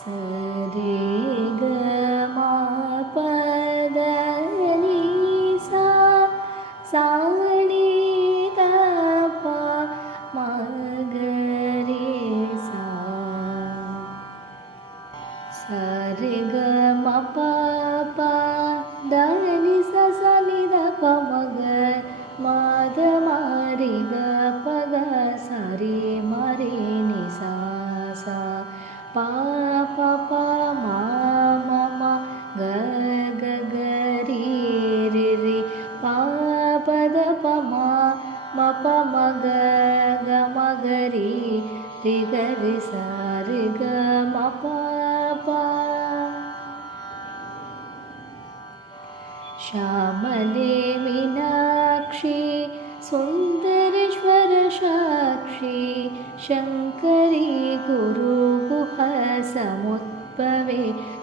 सरे ग म प द नि सा सा नि द प म ग रे सा सरे ग म प प द नि सा सा नि द प म ग म द म रे ग प ग सा रे म रे नि सा सा प प प म म म ग ग ग रे रे रे प प द प म प म ग ग म ग रे रे ग रे सा रे ग म प प श्यामले मीनाक्षी सुन्दरेश्वर साक्षी शङ्करी गुरुगुहसमुद्भवे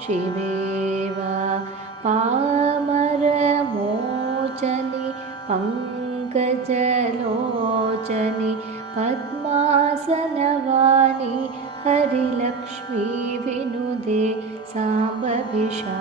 शिवे वा पामरमोचनि पङ्कजलोचनि पद्मासनवाणि हरिलक्ष्मी विनुदे साम्बभिषा